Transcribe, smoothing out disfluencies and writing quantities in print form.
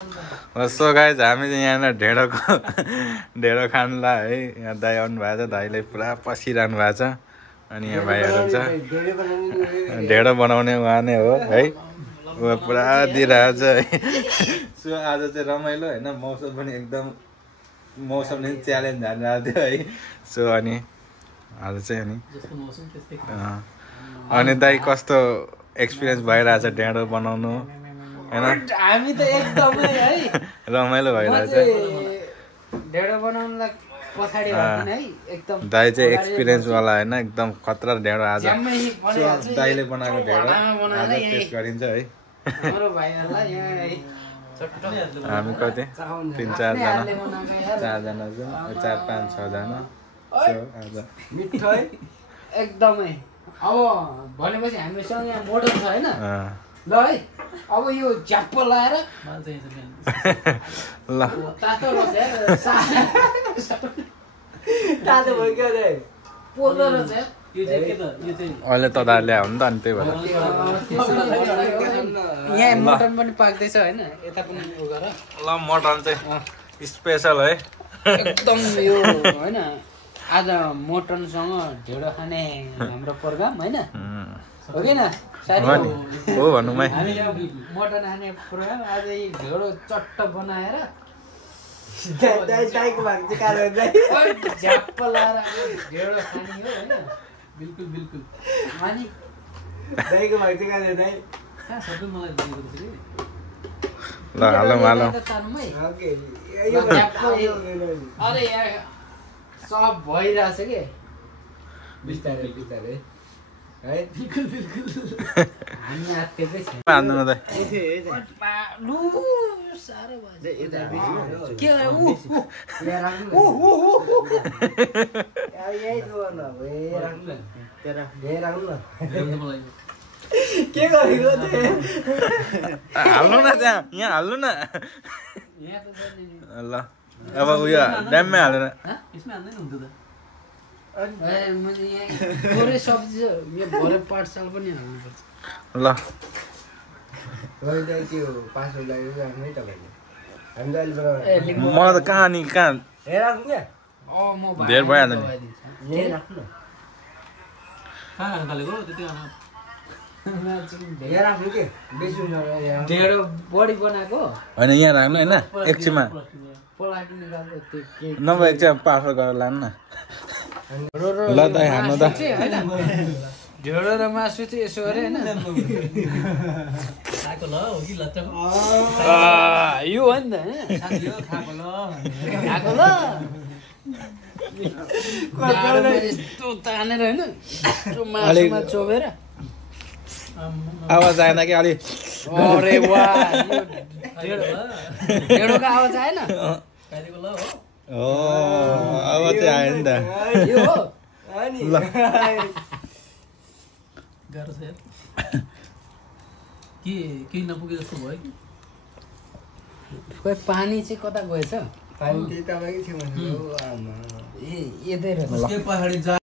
so guys हामी चाहिँ यहाँ ढेँडो खानुलाई है यहाँ दाइ आउनु भएको छ दाइले पुरा पसिरहनु भएको छ अनि यहाँ भाइहरू छ ढेँडो बनाउने उहाँ नै हो है उहाँ पुरा दिइरहेको छ है सो आज चाहिँ रमाइलो होइन मौसम पनि एकदम मौसमले च्यालेन्ज हानिरहेको थियो है सो अनि आज चाहिँ अनि दाइ कस्तो एक्सपिरियन्स भइरहेछ ढेँडो बनाउनु हैन हामी त एकदमै है रमाइलो भइरहेछ ढेँडो बनाउनलाई पछाडी हट्दिन है एकदम दाइ चाहिँ एक्सपिरियन्स वाला हैन एकदम खतरा ढेँडो आज दाइले बनाएको ढेँडो आज टेस्ट गरिन्छ है हाम्रो भाइहरुलाई यहाँ है हामी कति 3-4 जना 4 जना छ 4-5-6 जना सो आज मिठो है एकदमै अब भनेपछि हामीसँग यहाँ मोटर छ हैन ल है अब यो झ्याप्प लाएर ल तातो रहेछ तातो भयो क्या रे पोल्दो रहेछ यो चाहिँ के त यो चाहिँ अहिले तदार ल्यायो नि त अनि त्यही भएर यहाँ मटन पनि पाक्दैछ हैन यता पनि उ गर ल मटन चाहिँ स्पेशल है एकदम यो हैन आज मटनसँग ढेँडो खाने हाम्रो प्रोग्राम हैन हो कि न हो भन्नु मै मटन खाने प्रोग्राम आज यो ढेँडो चट्ट बनाएर दाइको भाग चाहिँ कालो झ्याप्प लाएर ढेँडो खाने हो हैन बिल्कुल बिल्कुल अनि दाइको भाग चाहिँ कालो दाइ कहाँ सबै मलाई दिएको थियो ल हालौ ओके अरे यार सब भइरहेछ के बिस्तारै बिस्तारै है बिल्कुल बिल्कुल हामी आत्तिकै छ हान्नु न दाइ लु साह्रो भयो के यही गर्नु अब राख्नु तेरा राख्नु न के गरेको हाल्नु न त्यहाँ यहाँ हाल्नु न यहाँ त ल अब उयो ड्याममै हालेर यसमा हाल्दैन हुन्छ त मैले यहाँ थोरै सब्जी यो भरे पाठशाल पनि हाल्नुपर्छ ल रोइदा त्यो पासवर्ड लागेको राख्नै तपाईले हामी त अहिले बनाउनु मलाई त कहाँ नि कहाँ हेर राख्नु क्या म धेर भइहाल्छ नि यही राख्नु न कहाँ हालेको त्यति यहाँ राख्नु के बेसी ढेँडो बढी बनाएको होइन यहाँ राख्नु होइन एकछिनमा पलाटी निकाल्दा त्यो के नभए एकछिन पार्सल गरेर लानु न ल दाइ हान्नु त ढेँडो र मासु चाहिँ यसो गरे होइन यो हो नि त खाएको ल यस्तो तानेर होइन यस्तो मासुमा चोबेर आवाज आएन कि अलि अरे वाह ढेँडोको आवाज आएन हो आवाज चाहिँ आयो नि त यो हो ल गाह्रो छ के केही नपुगे जस्तो भयो कि खोइ पानी चाहिँ कता गएछ पानी त्यही तपाईँकै थियो ए यतै रहेछ